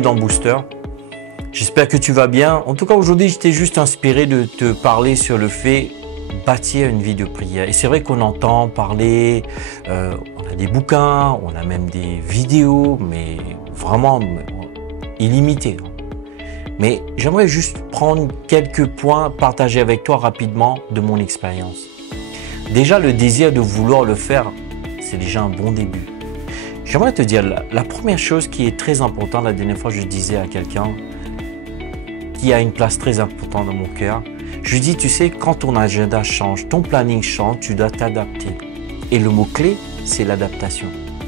bienvenue dans Booster. J'espère que tu vas bien. En tout cas, aujourd'hui, j'étais juste inspiré de te parler sur le fait bâtir une vie de prière. Et c'est vrai qu'on entend parler, on a des bouquins, on a même des vidéos, mais vraiment illimitées. Mais j'aimerais juste prendre quelques points, partager avec toi rapidement de mon expérience. Déjà, le désir de vouloir le faire, c'est déjà un bon début. J'aimerais te dire, la première chose qui est très importante, la dernière fois je disais à quelqu'un qui a une place très importante dans mon cœur, je lui dis, tu sais, quand ton agenda change, ton planning change, tu dois t'adapter. Et le mot-clé, c'est l'adaptation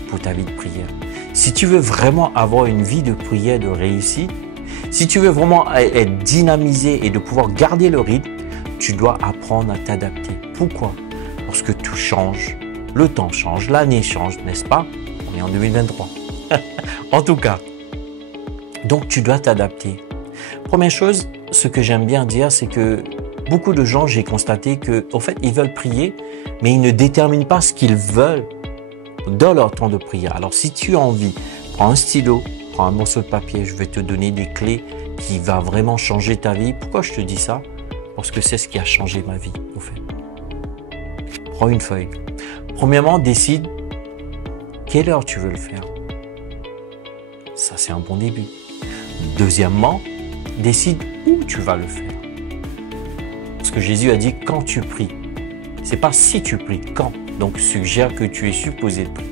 pour ta vie de prière. Si tu veux vraiment avoir une vie de prière de réussite, si tu veux vraiment être dynamisé et de pouvoir garder le rythme, tu dois apprendre à t'adapter. Pourquoi? Parce que tout change, le temps change, l'année change, n'est-ce pas? On est en 2023. En tout cas, donc tu dois t'adapter. Première chose, ce que j'aime bien dire, c'est que beaucoup de gens, j'ai constaté que, au fait, ils veulent prier, mais ils ne déterminent pas ce qu'ils veulent dans leur temps de prière. Alors, si tu as envie, prends un stylo, prends un morceau de papier, je vais te donner des clés qui vont vraiment changer ta vie. Pourquoi je te dis ça? Parce que c'est ce qui a changé ma vie, au fait. Prends une feuille. Premièrement, décide quelle heure tu veux le faire. Ça, c'est un bon début. Deuxièmement, décide où tu vas le faire. Parce que Jésus a dit quand tu pries. C'est pas si tu pries, quand. Donc, suggère que tu es supposé de prier.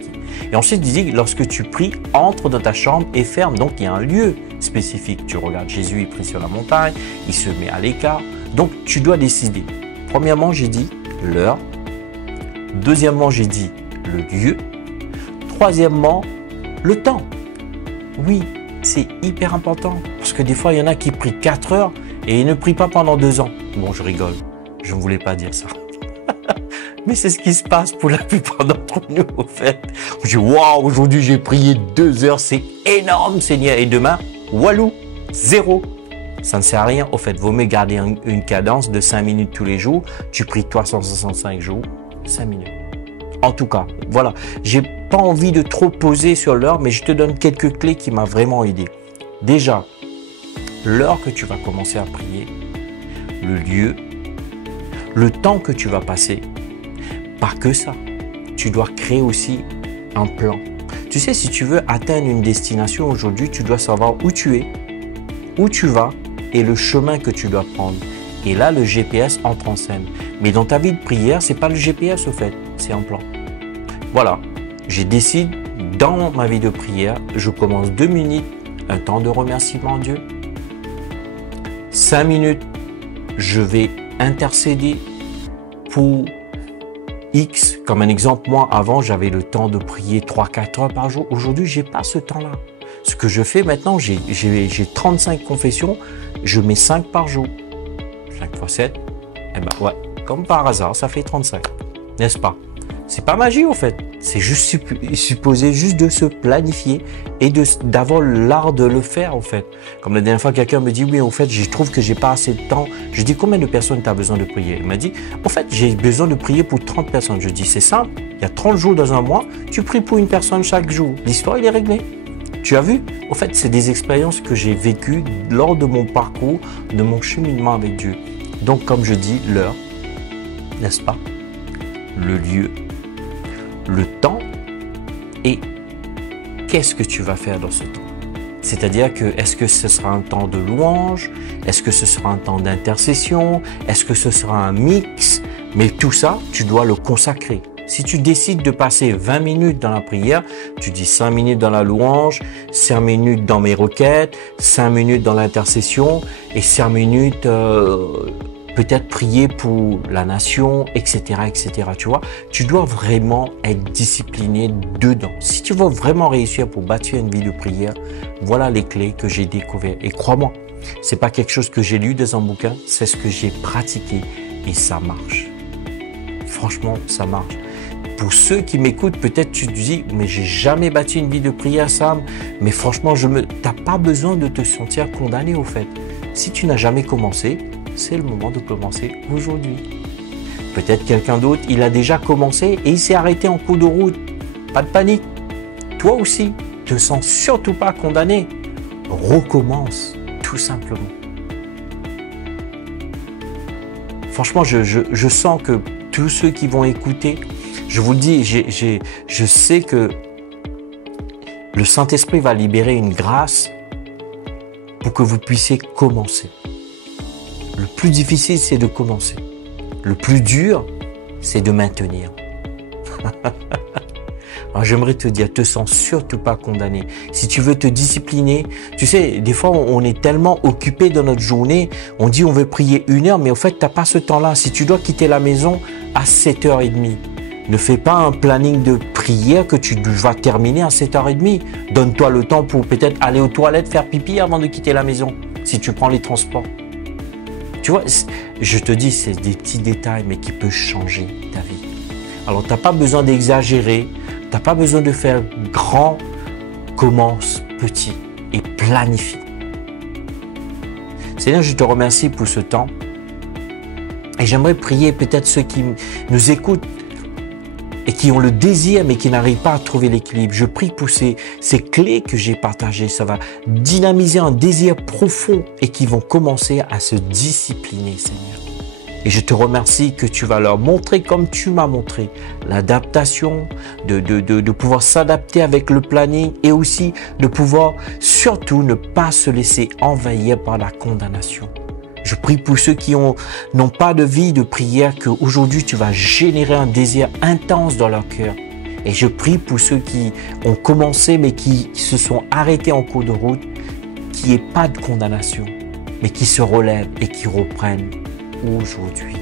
Et ensuite, il dit lorsque tu pries, entre dans ta chambre et ferme. Donc, il y a un lieu spécifique. Tu regardes Jésus, il prie sur la montagne, il se met à l'écart. Donc, tu dois décider. Premièrement, j'ai dit l'heure. Deuxièmement, j'ai dit le lieu. Troisièmement, le temps. Oui, c'est hyper important. Parce que des fois, il y en a qui prient 4 heures et ils ne prient pas pendant 2 ans. Bon, je rigole. Je ne voulais pas dire ça. Mais c'est ce qui se passe pour la plupart d'entre nous, au fait. Je dis, waouh, aujourd'hui, j'ai prié 2 heures. C'est énorme, Seigneur. Et demain, walou, 0. Ça ne sert à rien. Au fait, vaut mieux garder une cadence de 5 minutes tous les jours. Tu pries 365 jours, 5 minutes. En tout cas, voilà. J'ai pas envie de trop poser sur l'heure, mais je te donne quelques clés qui m'ont vraiment aidé. Déjà, l'heure que tu vas commencer à prier, le lieu, le temps que tu vas passer. Pas que ça. Tu dois créer aussi un plan. Tu sais, si tu veux atteindre une destination aujourd'hui, tu dois savoir où tu es, où tu vas et le chemin que tu dois prendre. Et là, le GPS entre en scène. Mais dans ta vie de prière, c'est pas le GPS au fait, c'est un plan. Voilà, j'ai décidé dans ma vie de prière, je commence 2 minutes, un temps de remerciement à Dieu. 5 minutes, je vais intercéder pour X. Comme un exemple, moi, avant, j'avais le temps de prier 3-4 heures par jour. Aujourd'hui, j'ai pas ce temps-là. Ce que je fais maintenant, j'ai 35 confessions, je mets 5 par jour. 5 x 7, eh ben ouais, comme par hasard, ça fait 35, n'est-ce pas? C'est pas magie au fait, c'est juste supposé juste de se planifier et d'avoir l'art de le faire au fait. Comme la dernière fois, quelqu'un me dit, oui, au fait, je trouve que j'ai pas assez de temps. Je dis, combien de personnes tu as besoin de prier? Il m'a dit, au fait, j'ai besoin de prier pour 30 personnes. Je dis, c'est simple, il y a 30 jours dans un mois, tu pries pour une personne chaque jour. L'histoire, elle est réglée. Tu as vu? Au fait, c'est des expériences que j'ai vécues lors de mon parcours, de mon cheminement avec Dieu. Donc, comme je dis, l'heure, n'est-ce pas? Le lieu, le temps et qu'est-ce que tu vas faire dans ce temps? C'est-à-dire que est-ce que ce sera un temps de louange? Est-ce que ce sera un temps d'intercession? Est-ce que ce sera un mix? Mais tout ça, tu dois le consacrer. Si tu décides de passer 20 minutes dans la prière, tu dis 5 minutes dans la louange, 5 minutes dans mes requêtes, 5 minutes dans l'intercession et 5 minutes peut-être prier pour la nation, etc., etc. Tu vois, tu dois vraiment être discipliné dedans. Si tu veux vraiment réussir pour bâtir une vie de prière, voilà les clés que j'ai découvertes. Et crois-moi, c'est pas quelque chose que j'ai lu dans un bouquin, c'est ce que j'ai pratiqué et ça marche. Franchement, ça marche. Pour ceux qui m'écoutent, peut-être tu te dis, mais j'ai jamais bâti une vie de prière, Sam. Mais franchement, t'as pas besoin de te sentir condamné au fait. Si tu n'as jamais commencé, c'est le moment de commencer aujourd'hui. Peut-être quelqu'un d'autre, il a déjà commencé et il s'est arrêté en cours de route. Pas de panique. Toi aussi, te sens surtout pas condamné. recommence, tout simplement. Franchement, je sens que tous ceux qui vont écouter, je vous le dis, je sais que le Saint-Esprit va libérer une grâce pour que vous puissiez commencer. Le plus difficile, c'est de commencer. Le plus dur, c'est de maintenir. Alors j'aimerais te dire, te sens surtout pas condamné. Si tu veux te discipliner, tu sais, des fois on est tellement occupé dans notre journée, on dit on veut prier 1 heure, mais en fait tu n'as pas ce temps-là. Si tu dois quitter la maison à 7h30, ne fais pas un planning de prière que tu vas terminer à 7h30. Donne-toi le temps pour peut-être aller aux toilettes, faire pipi avant de quitter la maison, si tu prends les transports. Tu vois, je te dis, c'est des petits détails, mais qui peuvent changer ta vie. Alors, tu n'as pas besoin d'exagérer, tu n'as pas besoin de faire grand, commence petit et planifie. Seigneur, je te remercie pour ce temps. Et j'aimerais prier peut-être ceux qui nous écoutent et qui ont le désir mais qui n'arrivent pas à trouver l'équilibre. Je prie pour ces clés que j'ai partagées. Ça va dynamiser un désir profond et qui vont commencer à se discipliner, Seigneur. Et je te remercie que tu vas leur montrer comme tu m'as montré l'adaptation, de pouvoir s'adapter avec le planning et aussi de pouvoir surtout ne pas se laisser envahir par la condamnation. Je prie pour ceux qui n'ont pas de vie de prière qu'aujourd'hui tu vas générer un désir intense dans leur cœur. Et je prie pour ceux qui ont commencé mais qui se sont arrêtés en cours de route, qu'il n'y ait pas de condamnation, mais qui se relèvent et qui reprennent aujourd'hui.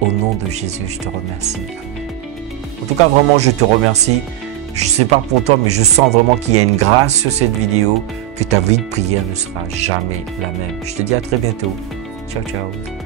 Au nom de Jésus, je te remercie. En tout cas, vraiment, je te remercie. Je ne sais pas pour toi, mais je sens vraiment qu'il y a une grâce sur cette vidéo, que ta vie de prière ne sera jamais la même. Je te dis à très bientôt. Ciao, ciao.